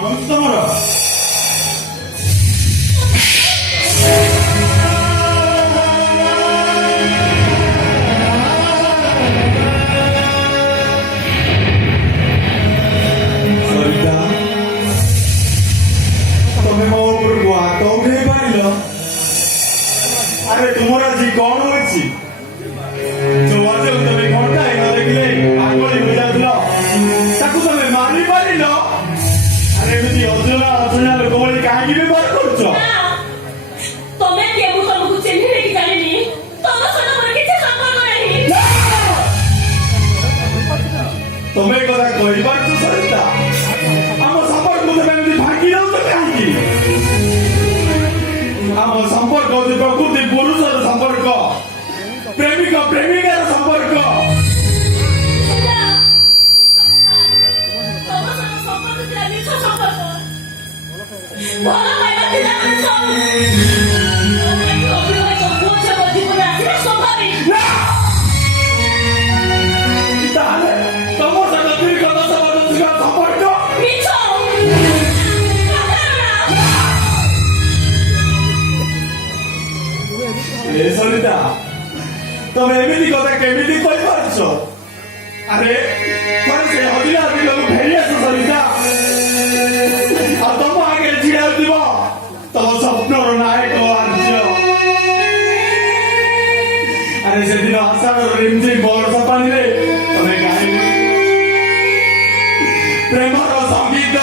ତମର अरे तुम्हारा जी कौन होची जो वाजे तुम्हें घंटा है ना देखले आगोली हो जातलो ताकू तुम्हें मारी पारिलो अरे मुझे अजुना लोक बोली काहे व्यवहार करछो तमे के मु तुमको चिन्ह लेके जानिनी तम सना मोर किछ संपर्क नाही तमे कथा कहि पारछो सरिता हम संपर्क को तमे एमती भागी जाउ तो काहे हम संपर्क होती प्रकृति पुरुष संपर्क प्रेमिक प्रेमिका संपर्क सरिता तुम एमती कथा केमिति कहि पारछो अरे पर से हदिला लोग फेरी आस सरिता आ तुम आगे छिड़ा दिबो तुम स्वप्नर नायक आर्य अरे से दिन आषाढ़ रिमझी बरसा पानी रे तमे गाइले प्रेमर संगीत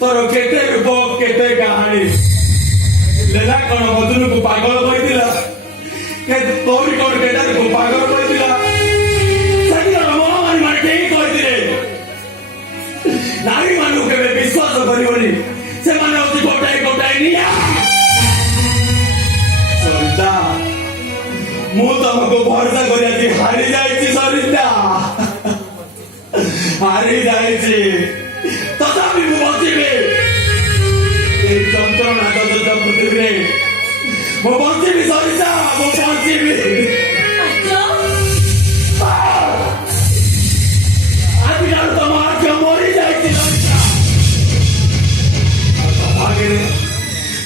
तोर केते रूप केते कहानी लेला कोन बदलू को पागल कइदिला के तोरी कोन केते को पागल कइदिला सही रमो मार के कइदिले नारी मानु के विश्वास करिवनी से माने होती गोटाई निया सरिता मु तुमको भरोसा करिया जे हारी जाईची सरिता हारी जाईची तथापि मु बचिबे এই যন্ত্রণা তো পৃথিবীরে মু বঞ্চিবি সরিতা মু বঞ্চিবি আজকাল তোমার কে মরি যাইছি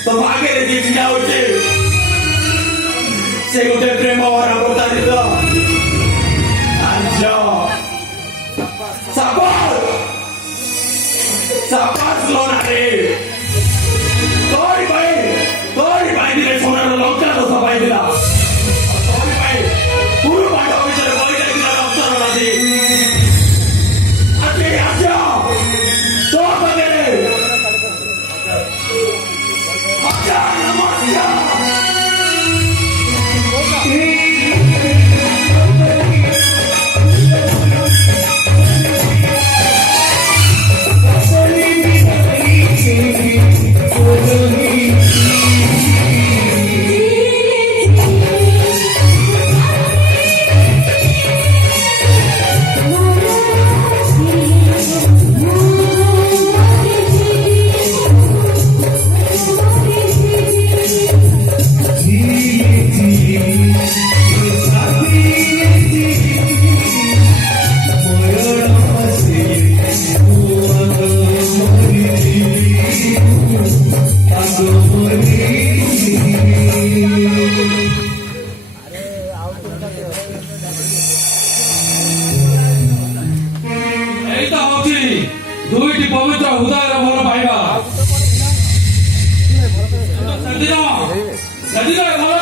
তোমাকে দেখি যাচ্ছে সে গোটে প্রেম ভরা প্রতারিত আজ सापास लोना रे तोरी भाई दिले सोना लंका तो सफाई दिला तोरी भाई पूरा बाटा भीतर बई दिला अवसर लादी आते आजा तो बगे आजा नमस्कार ସେଦିନ ଭଲ